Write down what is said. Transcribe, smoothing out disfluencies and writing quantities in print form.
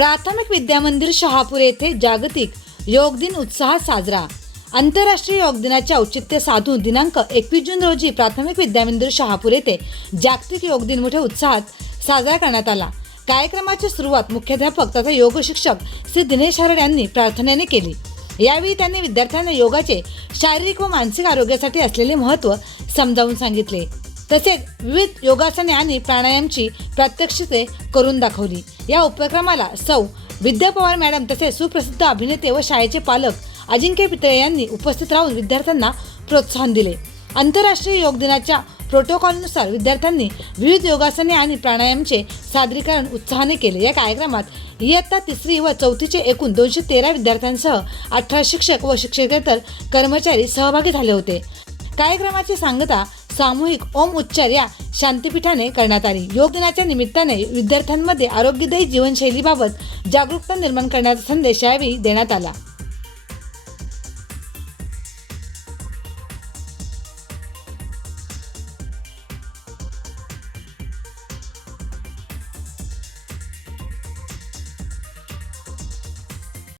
प्राथमिक विद्यामंदिर शहापूर येथे जागतिक योग दिन उत्साहात साजरा। आंतरराष्ट्रीय योग दिनाचे औचित्य साधून दिनांक 21 जून रोजी प्राथमिक विद्यामंदिर शहापूर येथे जागतिक योग दिन मोठ्या उत्साहात साजरा करण्यात आला। कार्यक्रमाची सुरुवात मुख्याध्यापक तथा योग शिक्षक श्री दिनेश हरड यांनी प्रार्थनेने केली। यावेळी त्यांनी विद्यार्थ्यांना योगाचे शारीरिक व मानसिक आरोग्यासाठी असलेले महत्त्व समजावून सांगितले। तसेच विविध योगासने आणि प्राणायामची प्रात्यक्षिके करून दाखवली। या उपक्रमाला सौ विद्या पवार मॅडम तसेच सुप्रसिद्ध अभिनेते व शाळेचे पालक अजिंक्य पितळे यांनी उपस्थित राहून विद्यार्थ्यांना प्रोत्साहन दिले। आंतरराष्ट्रीय योग दिनाच्या प्रोटोकॉलनुसार विद्यार्थ्यांनी विविध योगासने आणि प्राणायामचे सादरीकरण उत्साहाने केले। या कार्यक्रमात इयत्ता 3री व 4थीचे एकूण 213 विद्यार्थ्यांसह 18 शिक्षक व शिक्षकेतर कर्मचारी सहभागी झाले होते। कार्यक्रमाची सांगता सामूहिक ओम उच्चार या शांतीपीठाने करण्यात आली। योग दिनाच्या निमित्ताने विद्यार्थ्यांमध्ये आरोग्यदायी जीवनशैलीबाबत जागरूकता निर्माण करण्याचा संदेश यावेळी देण्यात आला।